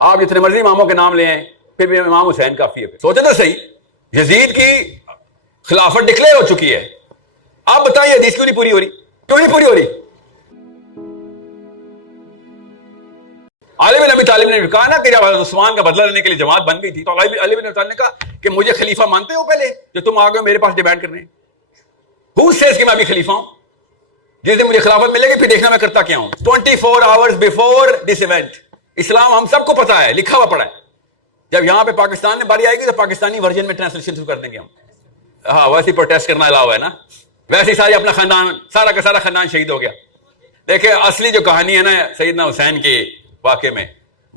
آپ جتنے مرضی اماموں کے نام لے آئیں پھر بھی امام حسین کافی ہے. سوچے تو صحیح, یزید کی خلافت ڈکلیئر ہو چکی ہے, آپ بتائیے حدیث کیوں نہیں پوری ہو رہی؟ کیوں نہیں پوری ہو رہی؟ علی بن ابی طالب نے کہا نا کہ جب عثمان کا بدلہ لینے کے لیے جماعت بن گئی تھی تو علی بن ابی طالب نے کہا کہ مجھے خلیفہ مانتے ہو پہلے جو تم آ گئے میرے پاس ڈیمانڈ کرنے؟ Who says کہ میں بھی خلیفہ ہوں؟ جس دن مجھے خلافت ملے گی پھر دیکھنا میں کرتا کیا ہوں. 24 hours before this event اسلام ہم سب کو پتا ہے, لکھا ہوا پڑا ہے. جب یہاں پہ پاکستان میں باری آئے گی تو پاکستانی ورژن میں ٹرانسلیشن شروع کر دیں گے ہم. ہاں ویسے پروٹیسٹ کرنا الاؤ ہے نا, ویسے سارے اپنا خاندان سارا کا سارا خاندان شہید ہو گیا. دیکھیں اصلی جو کہانی ہے نا سیدنا حسین کے واقعے میں,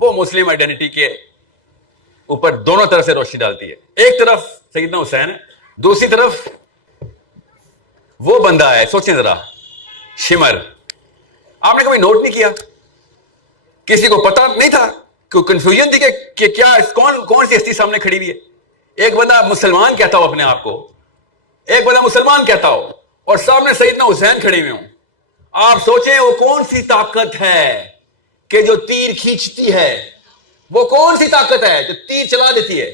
وہ مسلم آئیڈینٹی کے اوپر دونوں طرف سے روشنی ڈالتی ہے. ایک طرف سیدنا حسین ہے, دوسری طرف وہ بندہ ہے, سوچیں ذرا, شمر. آپ نے کبھی نوٹ نہیں کیا, کسی کو پتا نہیں تھا, کوئی کنفیوژن تھی کہ کیا کون سی ہستی سامنے کھڑی ہوئی ہے؟ ایک بندہ مسلمان کہتا ہو اپنے آپ کو, ایک بندہ مسلمان کہتا ہو اور سامنے سیدنا حسین کھڑے ہوئے ہوں. آپ سوچیں وہ کون سی طاقت ہے کہ جو تیر کھینچتی ہے؟ وہ کون سی طاقت ہے جو تیر چلا دیتی ہے؟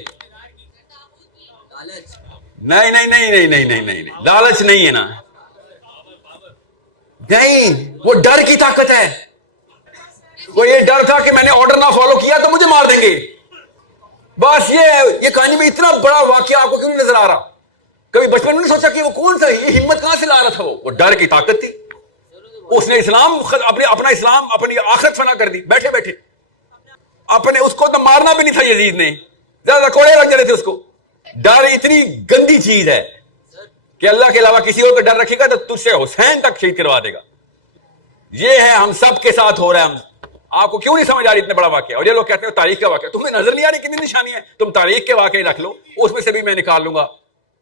نہیں نہیں نہیں نہیں نہیں نہیں نہیں, لالچ نہیں ہے نا, نہیں, وہ ڈر کی طاقت ہے. وہ یہ ڈر تھا کہ میں نے آرڈر نہ فالو کیا تو مجھے مار دیں گے. بس یہ کہانی میں اتنا بڑا واقعہ آپ کو کیوں نہیں نظر آ رہا؟ کبھی بچپن میں نہیں سوچا کہ وہ کون سا, یہ ہمت کہاں سے لا رہا تھا؟ وہ ڈر کی طاقت تھی. اس نے اپنا اسلام اپنی آخرت فنا کر دی بیٹھے بیٹھے. اپنے اس کو تو مارنا بھی نہیں تھا یزید نے, زیادہ کوڑے لگ جاتے تھے اس کو. ڈر اتنی گندی چیز ہے کہ اللہ کے علاوہ کسی اور کا ڈر رکھے گا تو تجھ سے حسین تک شہید کروا دے گا. یہ ہے ہم سب کے ساتھ ہو رہا ہے. آپ کو کیوں نہیں سمجھ آ رہی اتنا بڑا واقعہ؟ اور یہ لوگ کہتے ہیں تاریخ کا واقعہ, تمہیں نظر نہیں آ رہی کتنی نشانی ہے؟ تم تاریخ کے واقعے رکھ لو, اس میں سے بھی میں نکال لوں گا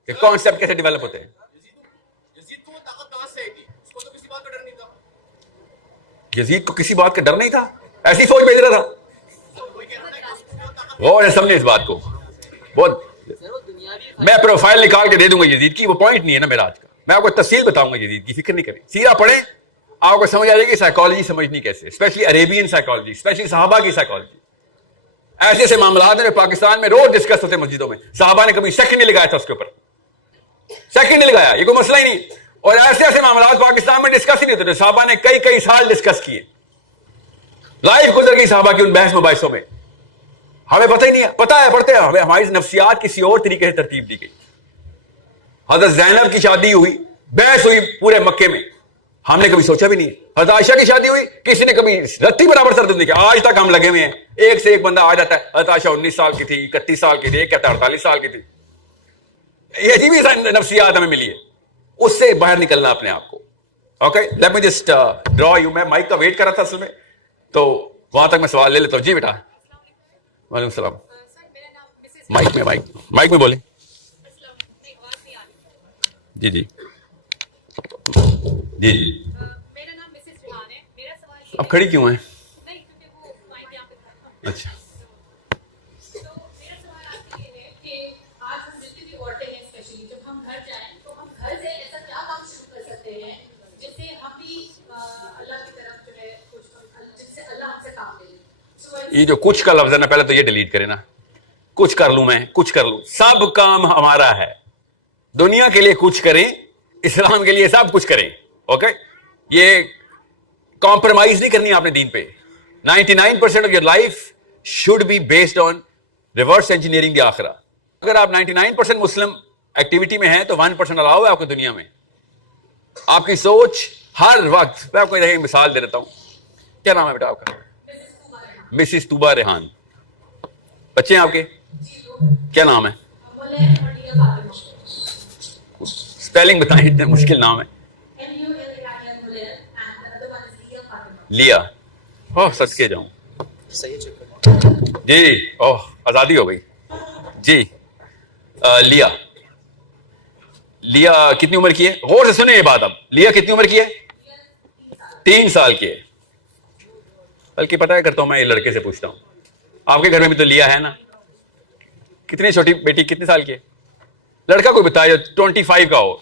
کہ کانسیپٹ کیسے ڈیولپ ہوتے ہیں. یزید کو کسی بات کا ڈر نہیں تھا, ایسی سوچ بھیج رہا تھا. غور سے سمجھے اس بات کو. بہت میں پروفائل نکال کے دے دوں گا یزید کی, وہ پوائنٹ نہیں ہے نا میرا آج کا. میں آپ کو تفصیل بتاؤں گا یزید کی, فکر نہیں کریں. سیرہ پڑھیں, آپ کو سمجھ آ جائے گی سائیکالوجی سمجھنی کیسے, اسپیشلی عربین سائیکالوجی, اسپیشلی صحابہ کی سائیکالوجی. ایسے ایسے معاملات ہیں پاکستان میں روز ڈسکس ہوتے ہیں مسجدوں میں. صحابہ نے کبھی سیکنڈ نہیں لگایا تھا اس کے اوپر, سیکنڈ نہیں لگایا, یہ کوئی مسئلہ ہی نہیں. اور ایسے ایسے معاملات پاکستان میں ڈسکس ہی نہیں ہوتے. صحابہ نے کئی سال ڈسکس کیے, لائف گزر گئی صحابہ کی ان بحث مباحثوں میں. ہمیں پتہ ہی نہیں ہے, پتہ ہے پڑھتے ہیں, ہمیں ہماری نفسیات کسی اور طریقے سے ترتیب دی گئی. حضرت زینب کی شادی ہوئی, بحث ہوئی پورے مکے میں, ہم نے کبھی سوچا بھی نہیں. حضرت عائشہ کی شادی ہوئی, کسی نے کبھی رتی برابر سر نہیں کیا. آج تک ہم لگے ہوئے ہیں, ایک سے ایک بندہ آ جاتا ہے. حضرت عائشہ 19 سال کی تھی, 31 سال کی تھی, ایک کہتا ہے 48 سال کی تھی. یہ عجیب ہی نفسیات ہمیں ملی ہے, اس سے باہر نکلنا اپنے آپ کو. Okay, let me just draw you. میں مائک کا ویٹ کر رہا تھا اصل میں, تو وہاں تک میں سوال لے لیتا ہوں. جی بیٹا. وعلیکم السلام. مائک میں بولیں. جی جی جی جی. میرا نام مسز ریحان ہے. میرا سوال یہ اب کھڑی کیوں ہیں؟ نہیں, کیونکہ وہ مائک یہاں پہ تھا. اچھا, تو میرا سوال آپ سے یہ ہے کہ آج ہم جتنی بھی عورتیں ہیں, اسپیشلی جب ہم گھر جائیں تو ہم گھر سے ایسا کیا کام شروع کر سکتے ہیں جس سے ہم بھی اللہ کی طرف جو ہے جس سے اللہ ہم سے کام لے لے. یہ جو کچھ کا لفظ ہے نا, پہلے تو یہ ڈیلیٹ کریں نا. کچھ کر لوں میں, کچھ کر لوں, سب کام ہمارا ہے. دنیا کے لیے کچھ کریں, اسلام کے لیے سب کچھ کریں. اوکے, یہ کمپرومائز نہیں کرنی آپ نے دین پہ. 99% of your life should be based on reverse engineering the آخرہ. اگر آپ 99% مسلم ایکٹیویٹی میں ہیں تو 1% الاؤ ہے آپ کو دنیا میں. آپ کی سوچ ہر وقت, میں آپ کو ایک مثال دے دیتا ہوں. کیا نام ہے بیٹا آپ کا؟ مسز طوبہ ریحان. بچے ہیں آپ کے؟ کیا نام ہے؟ اسپیلنگ بتائیں, اتنے مشکل نام ہے. لیا. اوہ صدقے جاؤں. جی, اوہ آزادی ہو گئی. جی لیا. لیا کتنی عمر کی ہے؟ غور سے سنیں یہ بات. اب لیا کتنی عمر کی ہے؟ 3 سال کی ہے. بلکہ پتہ ہے کرتا ہوں میں, یہ لڑکے سے پوچھتا ہوں, آپ کے گھر میں بھی تو لیا ہے نا. کتنی چھوٹی بیٹی کتنے سال کی ہے؟ لڑکا کوئی بتایا 25 کا ہو.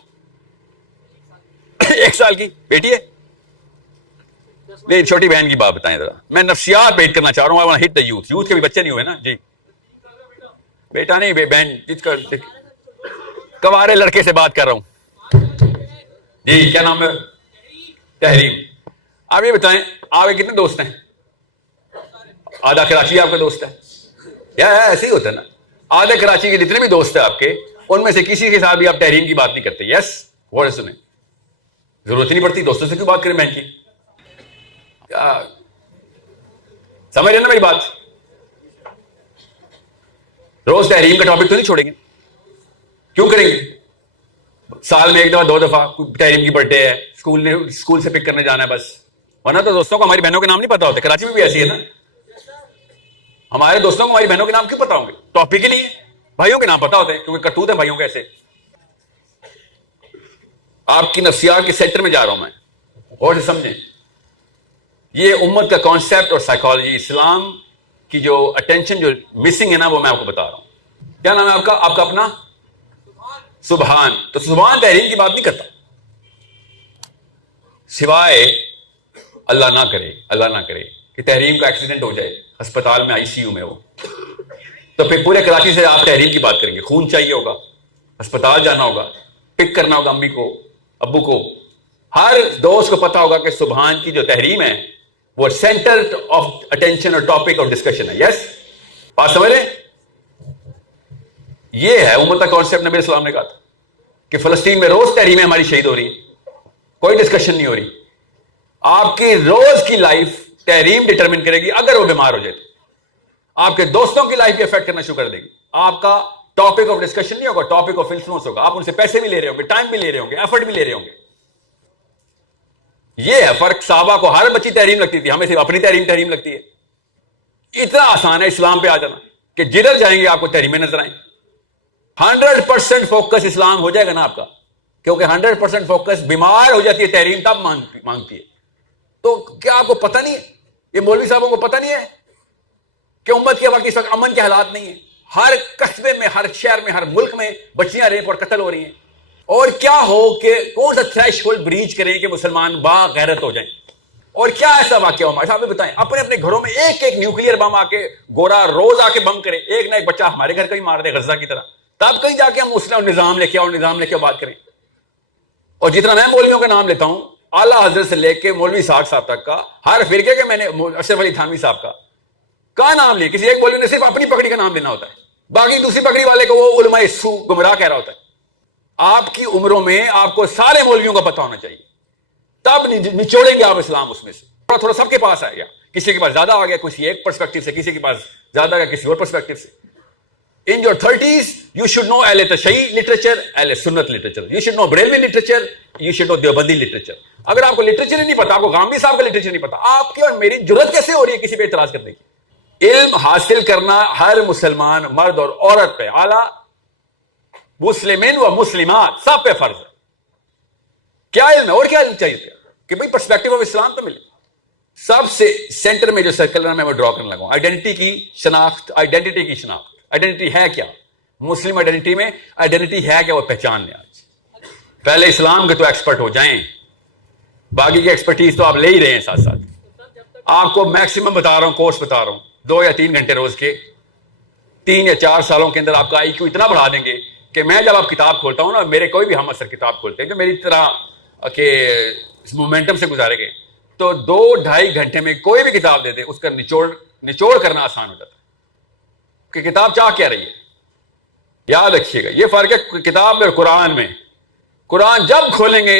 1 سال کی بیٹی ہے. میری چھوٹی بہن کی بات بتائیں ذرا. میں نفسیات پیٹ کرنا چاہ رہا ہوں. ہٹ دا یوتھ. یوتھ کے بھی بچے نہیں ہوئے نا جی. بیٹا نہیں بہن جس کا کوارے لڑکے سے بات کر رہا ہوں جی. کیا نام ہے؟ تحریم. آپ یہ بتائیں آپ کے کتنے دوست ہیں؟ آدھا کراچی آپ کا دوست ہے یا ایسے ہی ہوتا ہے نا. آدھے کراچی کے جتنے بھی دوست ہیں آپ کے ان میں سے کسی کے ساتھ بھی آپ تحریم کی بات نہیں کرتے. یس غور سے سنیں. ضرورت ہی نہیں پڑتی. دوستوں سے کیوں بات کریں بہن کی؟ سمجھ رہے نا میری بات؟ روز تحریم کا ٹاپک تو نہیں چھوڑیں گے. کیوں کریں گے؟ سال میں ایک دفعہ دو دفعہ تحریم کی برتھ ڈے ہے اسکول سے پک کرنے جانا ہے بس. ورنہ تو دوستوں کو ہماری بہنوں کے نام نہیں پتا ہوتے. کراچی میں بھی ایسی ہے نا. ہمارے دوستوں کو ہماری بہنوں کے نام کیوں پتا ہوں گے؟ ٹاپک ہی نہیں ہے. بھائیوں کے نام پتا ہوتے ہیں کیونکہ کرتوت ہے بھائیوں کے. ایسے آپ کی نفسیات کے سینٹر میں جا رہا ہوں میں. اور سے سمجھیں یہ امت کا کانسیپٹ اور سائیکالوجی اسلام کی جو اٹینشن جو مسنگ ہے نا وہ میں آپ کو بتا رہا ہوں. کیا نام ہے آپ کا اپنا؟ سبحان. تو سبحان تحریم کی بات نہیں کرتا سوائے اللہ نہ کرے کہ تحریم کا ایکسیڈنٹ ہو جائے ہسپتال میں ICU میں. وہ تو پھر پورے کراچی سے آپ تحریم کی بات کریں گے. خون چاہیے ہوگا, ہسپتال جانا ہوگا, پک کرنا ہوگا امی کو ابو کو. ہر دوست کو پتا ہوگا کہ سبحان کی جو تحریم ہے وہ سینٹر آف اٹینشن اور ٹاپک آف ڈسکشن ہے. یس بات سمجھ رہے؟ یہ ہے امت کا کانسیپٹ. نبی السلام نے کہا تھا کہ فلسطین میں روز تحریمیں ہماری شہید ہو رہی ہیں, کوئی ڈسکشن نہیں ہو رہی. آپ کی روز کی لائف تحریم ڈٹرمن کرے گی. اگر وہ بیمار ہو جائے تو آپ کے دوستوں کی لائف بھی افیکٹ کرنا شروع کر دے گی. آپ کا ٹاپک آف ڈسکشن نہیں ہوگا, ٹاپک آف انفلوئنس ہوگا. آپ ان سے پیسے بھی لے رہے ہوں گے, ٹائم بھی لے رہے ہوں گے, ایفرٹ بھی لے رہے ہوں گے. یہ ہے فرق. صحابہ کو ہر بچی تحریم لگتی تھی, ہمیں صرف اپنی تحریم لگتی ہے. اتنا آسان ہے اسلام پہ آ جانا کہ جدھر جائیں گے آپ کو تحریمیں نظر آئیں. 100% فوکس اسلام ہو جائے گا نا آپ کا, کیونکہ 100% فوکس بیمار ہو جاتی ہے تحریم تب مانگتی ہے. تو کیا آپ کو پتہ نہیں ہے, یہ مولوی صاحبوں کو پتہ نہیں ہے کہ امت کے وقت اس وقت امن کے حالات نہیں ہیں. ہر قصبے میں, ہر شہر میں, ہر ملک میں بچیاں ریپ اور قتل ہو رہی ہیں. اور کیا ہو کہ کون سا تھریش ہولڈ بریچ کریں کہ مسلمان با غیرت ہو جائیں؟ اور کیا ایسا واقعہ ہو؟ صاحب بتائیں. اپنے گھروں میں ایک نیوکلیئر بم آ کے گورا روز آ کے بم کرے, ایک نہ ایک بچہ ہمارے گھر کا ہی مار دے غزہ کی طرح, تب کہیں جا کے ہم مسلم نظام لے کے بات کریں. اور جتنا میں مولویوں کا نام لیتا ہوں, اعلیٰ حضرت سے لے کے مولوی ساٹھ صاحب تک کا, ہر فرقے کے میں نے اشرف علی تھانوی صاحب کا نام لیا. کسی ایک مولوی نے صرف اپنی پکڑی کا نام لینا ہوتا ہے, باقی دوسری پکڑی والے کو وہ علماء سو گمراہ کہہ رہا ہوتا ہے. آپ کی عمروں میں آپ کو سارے مولویوں کا پتہ ہونا چاہیے, تب نچوڑیں گے آپ اسلام اس میں سے. تھوڑا سب کے پاس آئے گا. کسی کے پاس زیادہ آ گیا کسی ایک پرسپیکٹو سے, کسی کے پاس زیادہ آ گیا کسی اور پرسپیکٹو سے. In your 30s, you should know اہل تشیع لٹریچر, اہل سنت literature. You should know Barelvi literature, you should know Deobandi literature. اگر آپ کو لٹریچر ہی نہیں پتا, آپ کو غامدی صاحب کا لٹریچر نہیں پتا, آپ کی اور میری جرت کیسے ہو رہی ہے کسی پہ اعتراض کرنے کی؟ علم حاصل کرنا ہر مسلمان مرد اور عورت پہ, اعلیٰ مسلمین و مسلمات سب پہ فرض ہے. کیا علم ہے اور کیا علم چاہیے تھا کہ بھئی پرسپیکٹو آف اسلام تو ملے. سب سے سینٹر میں جو سرکل ہے میں وہ ڈرا کرنے لگا ہوں, آئیڈینٹی کی شناخت. آئیڈینٹی ہے کیا؟ مسلم آئیڈینٹی میں آئیڈینٹی ہے کیا وہ پہچان لیں. آج پہلے اسلام کے تو ایکسپرٹ ہو جائیں, باقی کی ایکسپرٹیز تو آپ لے ہی رہے ہیں ساتھ ساتھ. آپ کو میکسیمم بتا رہا ہوں, کورس بتا رہا ہوں, 2 یا 3 گھنٹے روز کے 3 یا 4 سالوں کے اندر آپ کا IQ اتنا بڑھا دیں گے کہ میں جب آپ کتاب کھولتا ہوں نا, میرے کوئی بھی ہم اثر کتاب کھولتے ہیں جو میری طرح کہ مومنٹم سے گزارے گئے, تو 2-2.5 گھنٹے میں کوئی بھی کتاب دے دے اس کا نچوڑ کرنا آسان ہو جاتا ہے کہ کتاب چاہ کیا رہی ہے. یاد رکھیے گا یہ فرق ہے کتاب میں اور قرآن میں. قرآن جب کھولیں گے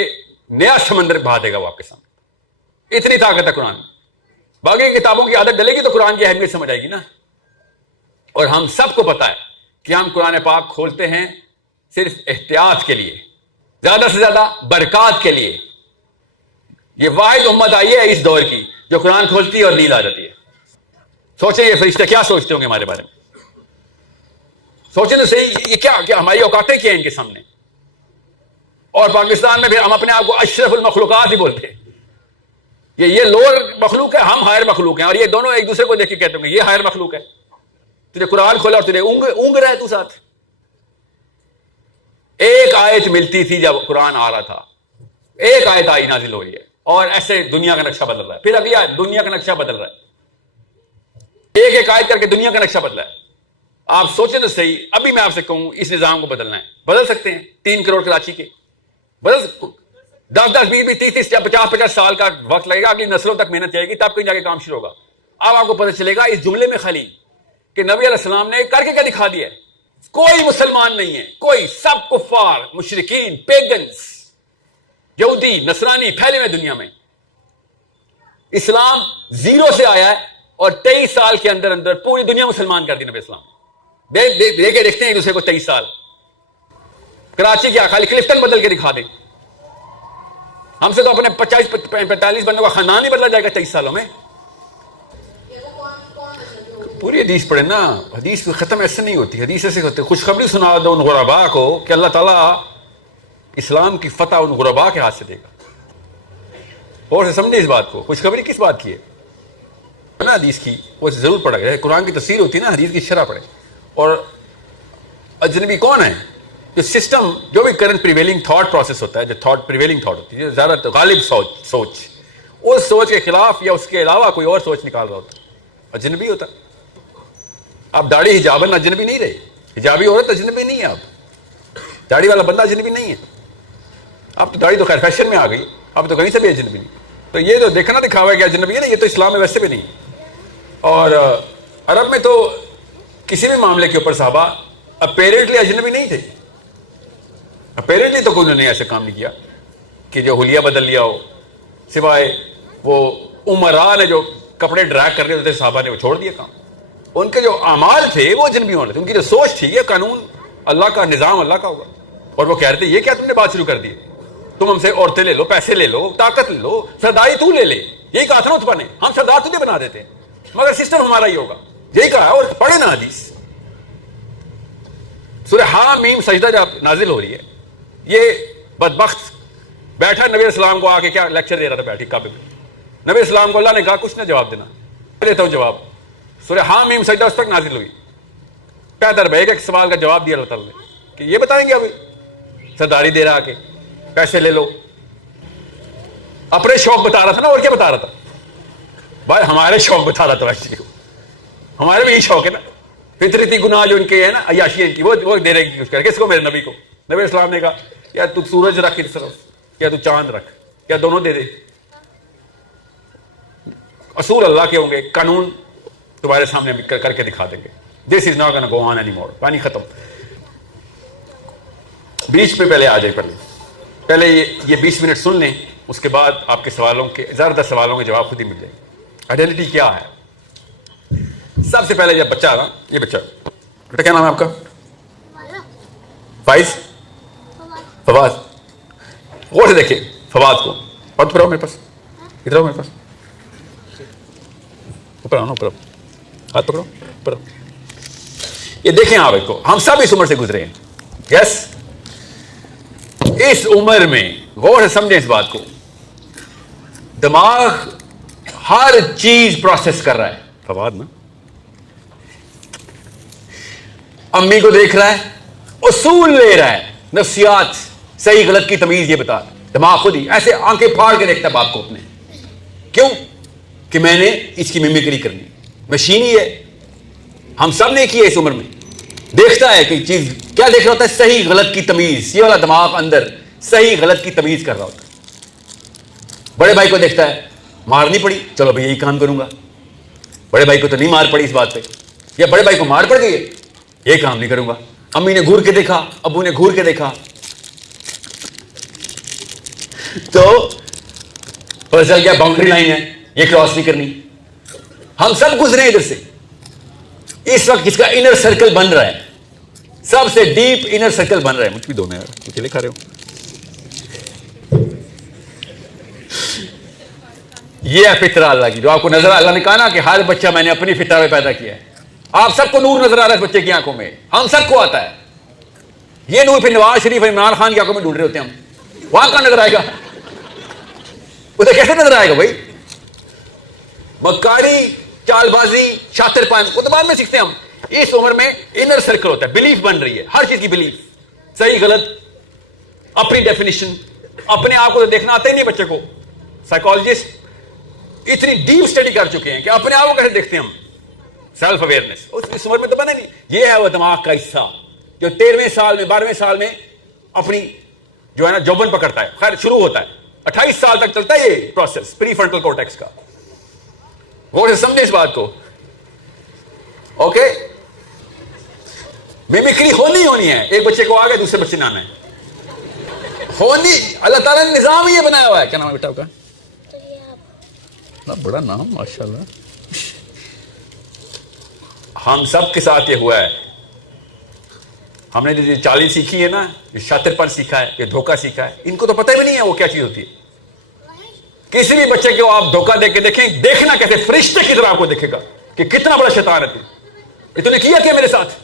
نیا سمندر بہا دے گا وہ آپ کے سامنے, اتنی طاقت ہے قرآن میں. باقی کتابوں کی عادت ڈلے گی تو قرآن کی اہمیت سمجھ آئے گی نا. اور ہم سب کو پتا ہے کہ ہم قرآن پاک کھولتے ہیں صرف احتیاط کے لیے, زیادہ سے زیادہ برکات کے لیے. یہ واحد امت آئی ہے اس دور کی جو قرآن کھولتی ہے اور نیند آ جاتی ہے. سوچیں یہ فرشتے کیا سوچتے ہوں گے ہمارے بارے میں. سوچیں تو صحیح, یہ کیا ہماری اوقاتیں کیا ہیں ان کے سامنے. اور پاکستان میں پھر ہم اپنے آپ کو اشرف المخلوقات ہی بولتے ہیں. یہ لوور مخلوق ہے, ہم ہائر مخلوق ہیں, اور یہ دونوں ایک دوسرے کو دیکھ کے کہتے ہیں یہ ہائر مخلوق ہے. تجھے قرآن کھولا اور تجھے اونگ رہا ہے تو ساتھ. ایک آیت ملتی تھی جب قرآن آ رہا تھا, ایک آیت آئی نازل ہو رہی ہے, اور ایسے دنیا کا نقشہ بدل رہا ہے. پھر اگلی آیت, دنیا کا نقشہ بدل رہا ہے, ایک ایک آیت کر کے دنیا کا نقشہ بدلا ہے. آپ سوچیں تو صحیح, ابھی میں آپ سے کہوں اس نظام کو بدلنا ہے, بدل سکتے ہیں. 3 کروڑ کراچی کے بدل, 10 20 30 50 سال کا وقت لگے گا, اگلی نسلوں تک محنت جائے گی, تب کہیں جا کے کام شروع ہوگا. اب آپ کو پتہ چلے گا اس جملے میں خالی کہ نبی علیہ السلام نے کر کے کیا دکھا دیا ہے. کوئی مسلمان نہیں ہے, کوئی, سب کفار, مشرکین, پیگنز, یہودی, نصرانی پھیلے ہوئے دنیا میں. اسلام 0 سے آیا ہے اور 23 سال کے اندر اندر پوری دنیا مسلمان کر دی نبی اسلام. دیکھتے ہیں ایک دوسرے کو 23 سال. کراچی کیا خالی کلفٹن بدل کے دکھا دیں, ہم سے تو اپنے 45 بندوں کا خاندان ہی بدلا جائے گا 23 سالوں میں. پوری حدیث پڑھیں نا, حدیث ختم ایسے نہیں ہوتی, حدیث ایسے ہوتے. خوشخبری سنا دو ان غربا کو کہ اللہ تعالیٰ اسلام کی فتح ان غربا کے ہاتھ سے دے گا. اور سمجھے اس بات کو, خوشخبری کس بات کی ہے نا حدیث کی, وہ ضرور پڑھا گیا. قرآن کی تفسیر ہوتی ہے نا, حدیث کی شرح پڑھے. اور اجنبی کون ہے؟ جو سسٹم, جو بھی کرنٹ پریویلنگ تھاٹ پروسیس ہوتا ہے, جو تھاٹ پریویلنگ تھاٹ ہوتی ہے, زیادہ غالب سوچ, اس سوچ کے خلاف یا اس کے علاوہ کوئی اور سوچ نکال رہا ہوتا ہے, اجنبی ہوتا. اب داڑھی حجابن اجنبی نہیں رہے, حجابی عورت اجنبی نہیں ہے, اب داڑھی والا بندہ اجنبی نہیں ہے. اب تو داڑھی تو خیر فیشن میں آ گئی, اب تو کہیں سے بھی اجنبی نہیں. تو یہ تو دیکھنا دکھاوا ہے کہ اجنبی ہے نا, یہ تو اسلام میں ویسے بھی نہیں ہے. اور عرب میں تو کسی بھی معاملے کے اوپر صحابہ اپیرنٹلی اجنبی نہیں تھے. اپیرنٹلی تو کوئی نے ایسے کام نہیں کیا کہ جو حلیہ بدل لیا ہو, سوائے وہ عمراء نے جو کپڑے ڈریگ کر رہے تھے صحابہ نے وہ چھوڑ دیا کام. ان کے جو اعمال تھے وہ اجنبی ہونے تھے, ان کی جو سوچ تھی یہ قانون اللہ کا, نظام اللہ کا ہوگا. اور وہ کہہ رہے تھے یہ کیا تم نے بات شروع کر دی, تم ہم سے عورتیں لے لو, پیسے لے لو, طاقت لے لو, سرداری تو لے لے. یہی کہا تھا نا اتبا نے, ہم سردار تجھے بنا دیتے ہیں مگر سسٹم ہمارا ہی ہوگا, یہی کہا. اور پڑھے نا حدیث, سورہ حامیم سجدہ جب نازل ہو رہی ہے, یہ بدبخت بیٹھا نبی السلام کو آ کے کیا لیکچر دے رہا تھا بیٹھی کعبے میں. نبی السلام کو اللہ نے کہا کچھ نہ جواب دینا, دیتا ہوں جواب. سورہ حامیم سجدہ اس تک نازل ہوئی, کیا در بھائی ایک سوال کا جواب دیا اللہ تعالیٰ نے کہ یہ بتائیں گے ابھی سرداری دے رہا, کے پیسے لے لو. اپنے شوق بتا رہا تھا نا, اور کیا بتا رہا تھا بھائی, ہمارے شوق بتا رہا تھا بھائی, ہمارے بھی یہی شوق ہے نا, فطرتی گناہ جو ان کے ہیں نا, عیاشی ان کی, وہ دے رہے گی کچھ کر. کس کو؟ میرے نبی کو. نبی اسلام نے کہا یا تو سورج رکھ اس طرف, یا تو چاند رکھ, یا دونوں دے دے. اصول اللہ کے ہوں گے, قانون تمہارے سامنے کر کے دکھا دیں گے. This is not gonna go on anymore. پانی ختم. بیچ میں پہلے آ جائے, پہلے یہ 20 منٹ سن لیں, اس کے بعد آپ کے سوالوں کے زیادہ سوالوں کے جواب خود ہی مل جائیں گے. آئیڈینٹی کیا ہے؟ سب سے پہلے جب بچہ آ رہا, یہ بچہ بیٹا کیا نام ہے آپ کا؟ فائز, فواز. غور سے دیکھیں فواز کو, اور پھر آؤ میرے پاس, ادھر آؤ میرے پاس, اوپر آؤ نا, اوپر آؤ, ہاتھ پکڑو, اوپر آؤ. یہ دیکھیں آپ کو, ہم سب اس عمر سے گزرے ہیں. یس, اس عمر میں غور سے سمجھیں اس بات کو, دماغ ہر چیز پروسیس کر رہا ہے. فواد نا, امی کو دیکھ رہا ہے, اصول لے رہا ہے, نفسیات, صحیح غلط کی تمیز یہ بتا. دماغ خود ہی ایسے آنکھیں پھاڑ کے دیکھتا ہے باپ کو اپنے, کیوں کہ میں نے اس کی ممیکری کرنی. مشین ہی ہے, ہم سب نے کی ہے اس عمر میں. دیکھتا ہے کہ چیز کیا دیکھ رہا ہوتا ہے, صحیح غلط کی تمیز. یہ والا دماغ اندر صحیح غلط کی تمیز کر رہا ہوتا ہے. بڑے بھائی کو دیکھتا ہے, مار نہیں پڑی, چلو بھائی یہی کام کروں گا. بڑے بھائی کو تو نہیں مار پڑی اس بات پہ, یا بڑے بھائی کو مار پڑ گئی ہے, یہ کام نہیں کروں گا. امی نے گھور کے دیکھا, ابو نے گھور کے دیکھا, تو پتہ چل گیا باؤنڈری لائن ہے, یہ کراس نہیں کرنی. ہم سب گزرے ہیں ادھر سے. اس وقت کس کا انر سرکل بن رہا ہے, سب سے ڈیپ انر سرکل بن رہا ہے. مجھ بھی دو میں اکیلے کھا رہے ہوں. یہ ہے فطرہ اللہ کی, جو آپ کو نظر, اللہ نے کہا نا کہ ہر بچہ میں نے اپنی فطرہ میں پیدا کیا ہے. آپ سب کو نور نظر آ رہا ہے اس بچے کی آنکھوں میں, ہم سب کو آتا ہے. یہ نور پھر نواز شریف اور عمران خان کی آنکھوں میں ڈھونڈ رہے ہوتے ہیں ہم. وہاں کہاں نظر آئے گا, ادھر کیسے نظر آئے گا بھائی؟ مکاری, چال بازی, شاطر پائن, وہ تو بعد میں سیکھتے ہیں ہم. اس عمر میں انر سرکل ہوتا ہے, بلیف بن رہی ہے, ہر چیز کی بلیف, صحیح غلط, اپنی ڈیفینیشن. اپنے آپ کو تو دیکھنا آتا ہی نہیں بچے کو, سائیکالوجسٹ اتنی ڈیپ اسٹڈی کر چکے ہیں کہ اپنے آپ کو کیسے دیکھتے ہیں ہم. سیلف اویئرنیس اس عمر میں تو بنے نہیں. یہ ہے وہ دماغ کا حصہ جو 13ویں سال میں 12ویں سال میں اپنی جو ہے نا جوبن پکڑتا ہے. خیر شروع ہوتا ہے 28 سال تک چلتا ہے یہ پروسیس پری فرنٹل کورٹیکس کا. غور سے سمجھے اس بات کو. اوکے, میمکری ہونی ہے. ایک بچے کو آگے دوسرے بچے نے آنا ہے ہونی. اللہ تعالیٰ نے نظام یہ بنایا ہوا ہے. کیا نام ہے بیٹا آپ کا؟ بڑا نام ماشاءاللہ. ہم سب کے ساتھ یہ ہوا ہے. ہم نے جو چالی سیکھی ہے نا, جو شاطر پن سیکھا ہے, یہ دھوکہ سیکھا ہے, ان کو تو پتہ بھی نہیں ہے وہ کیا چیز ہوتی ہے. کسی بھی بچے کو آپ دھوکہ دے کے دیکھیں, دیکھنا کیسے فرشتے کی طرح آپ کو دیکھے گا کہ کتنا بڑا شیطان ہے. یہ تو نے کیا کیا میرے ساتھ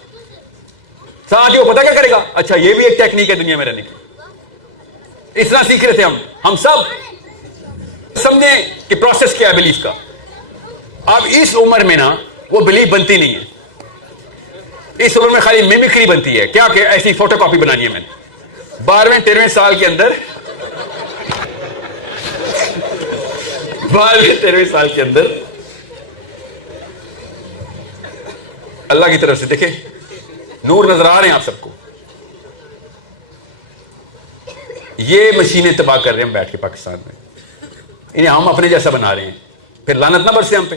ہی وہ پتا کیا کرے گا. اچھا یہ بھی ایک ٹیکنیک ہے دنیا میں رہنے کی. اس طرح سیکھ رہے تھے ہم سب. سمجھیں کہ پروسیس کیا ہے بلیف کا. اب اس عمر میں نا وہ بلیف بنتی نہیں ہے. اس عمر میں خالی میمکری بنتی ہے. کیا کہ ایسی فوٹو کاپی بنانی ہے میں نے. 12ویں 13ویں سال کے اندر 12ویں 13ویں سال کے اندر اللہ کی طرف سے دیکھیں نور نظر آ رہے ہیں آپ سب کو. یہ مشینیں تباہ کر رہے ہیں ہم بیٹھ کے پاکستان میں. انہیں ہم اپنے جیسا بنا رہے ہیں. پھر لعنت نہ برسے ہم پہ.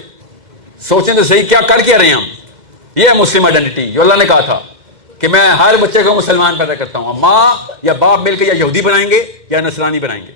سوچیں تو صحیح کیا کر کے رہے ہیں ہم. یہ ہے مسلم آئیڈینٹی جو اللہ نے کہا تھا کہ میں ہر بچے کو مسلمان پیدا کرتا ہوں. ماں یا باپ مل کے یا یہودی بنائیں گے یا نصرانی بنائیں گے.